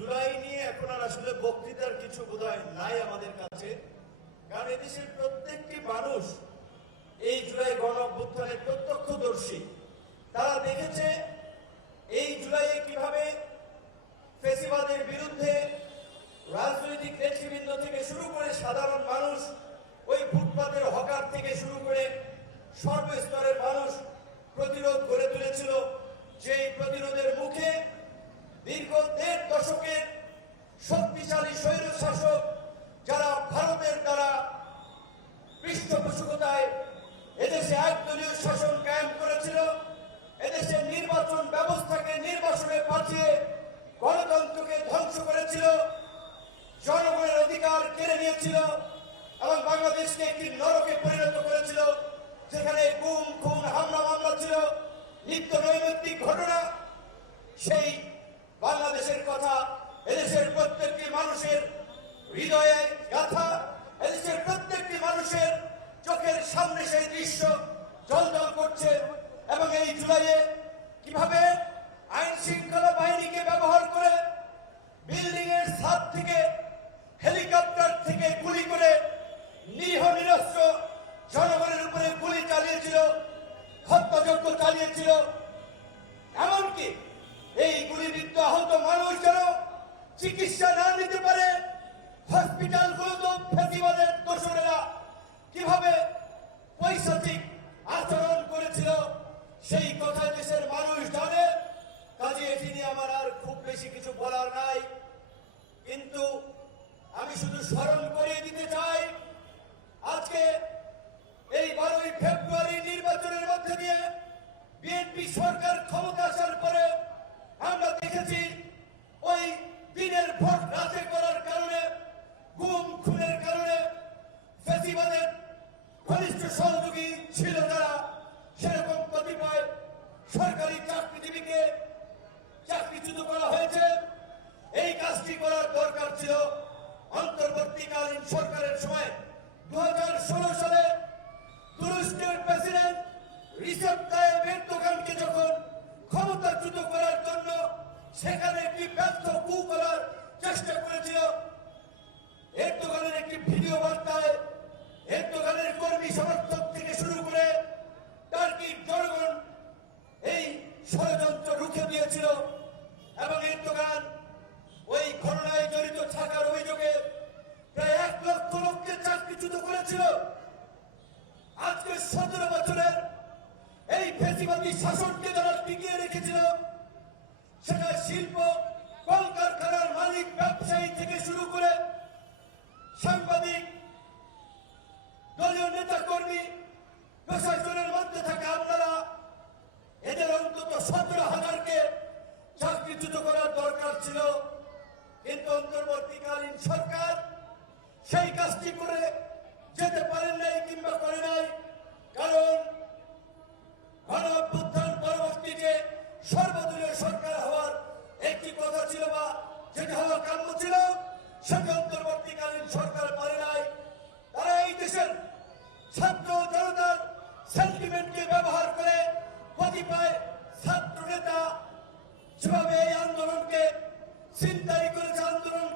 জুলাই নিয়ে এখন আর আসলে বক্তৃতার কিছু বোধহয় নাই আমাদের কাছে, কারণ এদেশের প্রত্যেকটি মানুষ এই জুলাই গণ অভ্যুত্থানের প্রত্যক্ষদর্শী। তারা দেখেছে এই জুলাইয়ে কিভাবে ফ্যাসিবাদের বিরুদ্ধে রাজনৈতিক নেতৃবৃন্দ থেকে শুরু করে সাধারণ মানুষ, ওই ফুটপাতের হকার থেকে শুরু করে সর্বস্তরের মানুষ প্রতিরোধ গড়ে তুলেছিল। যেই প্রতিরোধের মুখে দীর্ঘ ১.৫ দশকের শক্তিশালী স্বৈরশাসক যারা ভারতের দ্বারা পৃষ্ঠপোষকতায় এদেশে একদলীয় শাসন কায়েম করেছিল, এদেশের নির্বাচন ব্যবস্থাকে নির্বাসনে পাঠিয়ে গণতন্ত্রকে ধ্বংস করেছিল, জনগণের অধিকার কেড়ে নিয়েছিল এবং বাংলাদেশকে একটি নরকে পরিণত করেছিল, যেখানে গুম খুন হামলা মামলা ছিল, নিত্য নৈমিত্তিক ঘটনা। সেই বাংলাদেশের কথা এদেশের প্রত্যেকটি মানুষের হৃদয়ে গাথা, এদেশের প্রত্যেকটি মানুষের চোখের সামনে সেই দৃশ্য জ্বলজ্বল করছে। এবং এই জুলাইয়ে কিভাবে আইন শৃঙ্খলা বাহিনীকে ব্যবহার করে বিল্ডিং এর ছাদ থেকে, হেলিকপ্টার থেকে গুলি করে নিরীহ নিরস্ত্র জনগণের উপরে গুলি চালিয়েছিল, হত্যাযজ্ঞ চালিয়েছিল। এমনকি এই গুলিবিদ্ধ আহত মানুষ যেন চিকিৎসা না নিতে পারে, হসপিটালগুলোতেও ফ্যাসিবাদের দোসরেরা কিভাবে পৈশাচিক আচরণ করেছিল সেই কথা দেশের মানুষ জানে। কাজে এটি নিয়ে আমার আর খুব বেশি কিছু বলার নাই, কিন্তু আমি শুধু স্মরণ করিয়ে দিতে চাই, আজকে এই 12ই ফেব্রুয়ারি নির্বাচনের মধ্যে দিয়ে বিএনপি সরকার ক্ষমতা আসার পরে আমরা দেখেছি ওই দিনের ভোট রাতে করার কারণে, গুম খুনের কারণে ফ্যাসিবাদের ঘনিষ্ঠ সহযোগী ছিল যারা, সেরকম কতিপয় সরকারি চাকরিজীবীকে চাকরিচ্যুত করা হয়েছে। এই কাজটি করার দরকার ছিল অন্তর্বর্তীকালীন সরকারের সময়। 2016 সালে তুরস্কের প্রেসিডেন্ট রিসেপ তাইয়েপ এরদোগানকে যখন ক্ষমতাচ্যুত করার জন্য সেখানে একটি ব্যর্থ কু করার চেষ্টা করেছিল, এরদোগানের একটি ভিডিও বার্তায় এরদোগানের কর্মী সমর্থক থেকে শুরু করে টার্কির জনগণ এই ষড়যন্ত্র রুখে দিয়েছিল এবং এরদোগান ওই ঘটনায় জড়িত থাকার অভিযোগে প্রায় 1 লক্ষ লোককে চাকরিচ্যুত করেছিল। আজকে 17 বছরের এই ফ্যাসিবাদী শাসনকে যারা টিকিয়ে রেখেছিল, সেটা শিল্প কলকারখানার মালিক ব্যবসায়ী থেকে শুরু করে সাংবাদিক, দলীয় নেতা কর্মী, প্রশাসনের মধ্যে থাকা আপনারা, এদের অন্তত 17,000কে চাকরিচ্যুত করার দরকার ছিল। কিন্তু অন্তর্বর্তীকালীন সরকার সেই কাজটি করে যেতে পারেন নাই কিংবা করে নাই, কারণ গণ অভ্যুত্থান পরবর্তী যে সর্বদলীয় সরকার হওয়ার একটি কথা ছিল বা যেটা হওয়ার কাম্য ছিল, সেটা অন্তর্বর্তীকালীন সরকার পারে নাই। তারা এই দেশের ছাত্র জনতার সেন্টিমেন্টকে ব্যবহার করে কতিপয় ছাত্র নেতা যেভাবে এই আন্দোলনকে ছিনতাই করেছে, আন্দোলন